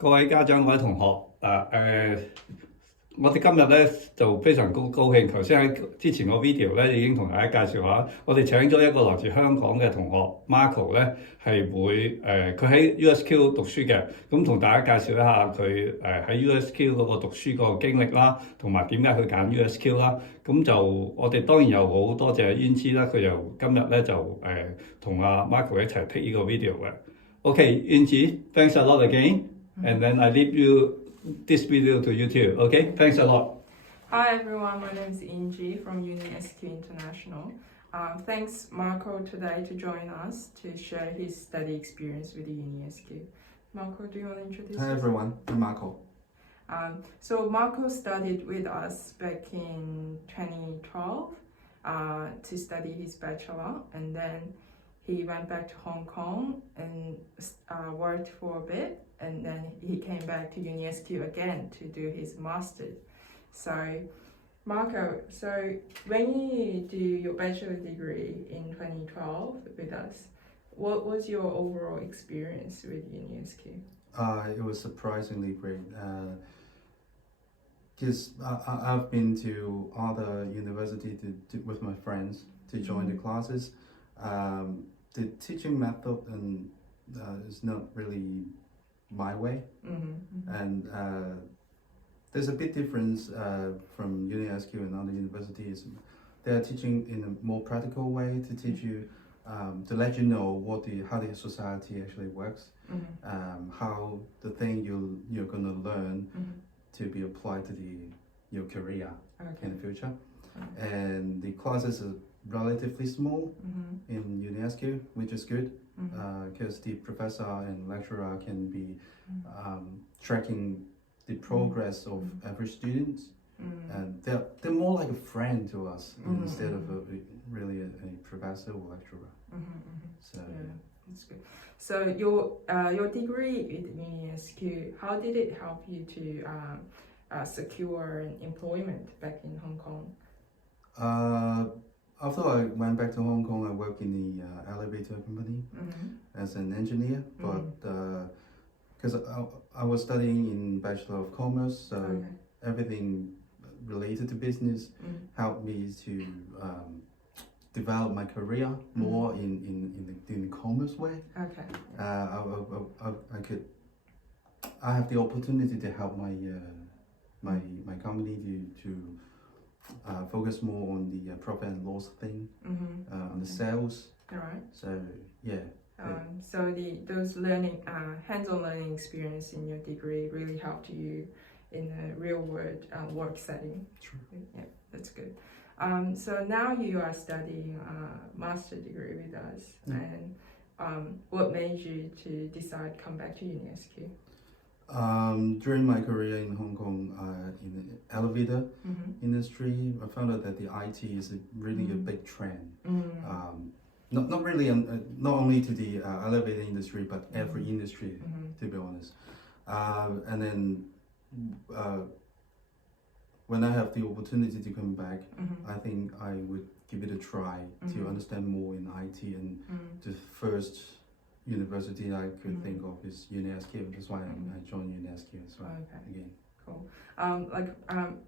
各位家長、各位同學，我哋今日咧就非常高興。頭先喺之前個 video 咧已經同大家介紹下，我哋請咗一個來自香港嘅同學 Marco 咧，係會佢喺 UniSQ 讀書嘅，咁同大家介紹一下佢喺 UniSQ 嗰個讀書個經歷啦，同埋點解佢揀 UniSQ 啦。咁就我哋當然又好多謝 Yinji 啦，佢又今日咧就同阿 Marco 一齊 take 呢個 video 嘅。Okay, Yinji, thanks a lot again, and then I leave you this video to you too. Okay, thanks a lot. Hi everyone, my name is Yinji from UniSQ International. Thanks Marco today to join us to share his study experience with UniSQ. Marco, do you want to introduce yourself? Hi everyone, I'm Marco. So Marco studied with us back in 2012 to study his bachelor, and then he went back to Hong Kong and worked for a bit, and then he came back to UniSQ again to do his master's. So, Marco, when you do your bachelor degree in 2012 with us, what was your overall experience with UniSQ? It was surprisingly great. Because I've been to other universities with my friends to join the classes. The teaching method is not really my way, and there's a big difference from UniSQ and other universities. They are teaching in a more practical way to teach you, to let you know how the society actually works, how the thing you're gonna learn to be applied to your career in the future, and the classes are relatively small in UniSQ, which is good because the professor and lecturer can be tracking the progress of every student, and they're more like a friend to us instead of really a professor or lecturer. So yeah, that's good. So your degree with UniSQ, how did it help you to secure employment back in Hong Kong? After I went back to Hong Kong, I worked in the elevator company as an engineer, but because I was studying in Bachelor of Commerce, so everything related to business helped me to develop my career more in the commerce way. Okay. I have the opportunity to help my company to focus more on the profit and loss thing, on the sales. All right. So yeah. So those hands-on learning experience in your degree really helped you in a real-world work setting. True. Yeah, that's good. So now you are studying a master's degree with us, and what made you to decide to come back to UniSQ? During my career in Hong Kong, in the elevator industry, I found out that the IT is really a big trend. Not really, not only to the elevator industry, but every industry, to be honest. And then when I have the opportunity to come back, I think I would give it a try to understand more in IT, and the first university I could think of is UniSQ. That's why I joined UniSQ as well. Okay. Again. Cool.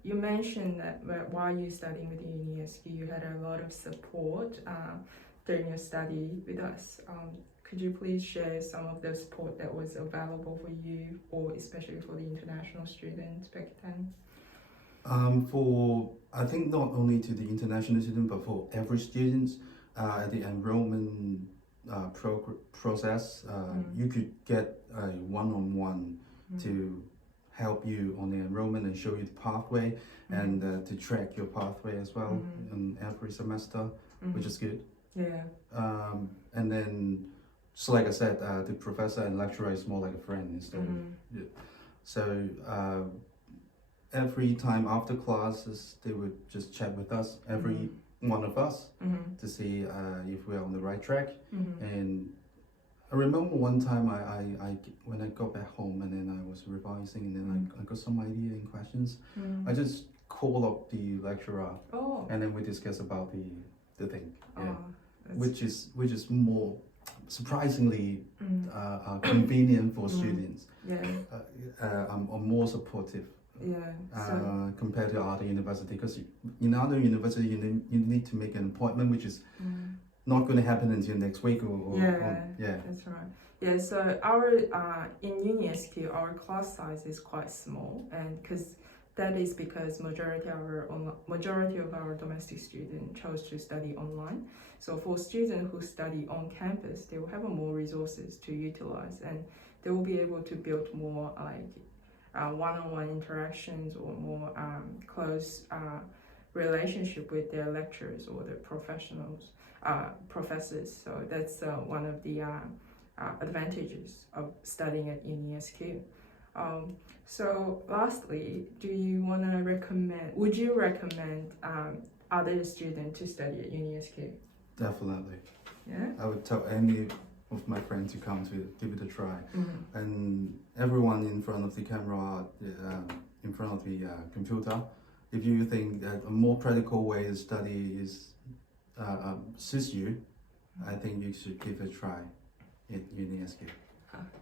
You mentioned that while you studying with UniSQ, you had a lot of support during your study with us. Could you please share some of the support that was available for you, or especially for the international students back then? I think not only to the international student, but for every student at the enrollment process, you could get a one-on-one to help you on the enrollment and show you the pathway, and to track your pathway as well in every semester, which is good. Yeah. And then, so like I said, the professor and lecturer is more like a friend instead of. So every time after classes, they would just chat with us, every one of us, to see if we're on the right track. And I remember one time when I got back home and then I was revising, and then I got some idea and questions. I just called up the lecturer, and then we discussed about the thing, which is more surprisingly convenient for students. Yeah. Are more supportive. Yeah. Compared to other university, because in other university you need to make an appointment, which is not going to happen until next week yeah, that's right. Yeah, so our in UniSQ our class size is quite small, and because majority of our domestic students chose to study online. So for students who study on campus, they will have more resources to utilize, and they will be able to build more like one-on-one interactions or more close relationship with their lecturers or the professors. So that's one of the advantages of studying at UniSQ. So lastly, would you recommend other students to study at UniSQ? Definitely. Yeah? I would tell any of my friends to come to give it a try. And everyone in front of the camera, in front of the computer, if you think that a more practical way to study suits you, I think you should give it a try at UniSQ.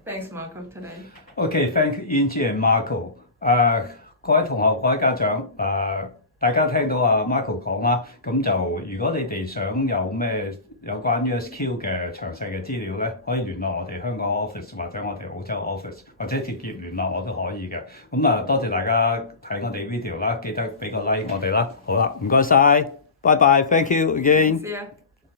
Thanks, Marco, today. Okay, thank you, Yinji and Marco. 各位同學、各位家長，大家聽到Marco 講啦，咁就如果你哋想有咩有關 UniSQ 嘅詳細嘅資料咧，可以聯絡我哋香港 office 或者我哋澳洲 office， 或者直接聯絡我都可以嘅。咁多謝大家睇我哋 video 啦，記得俾個 like 我哋啦。好啦，唔該晒，拜拜 ，thank you again。See ya.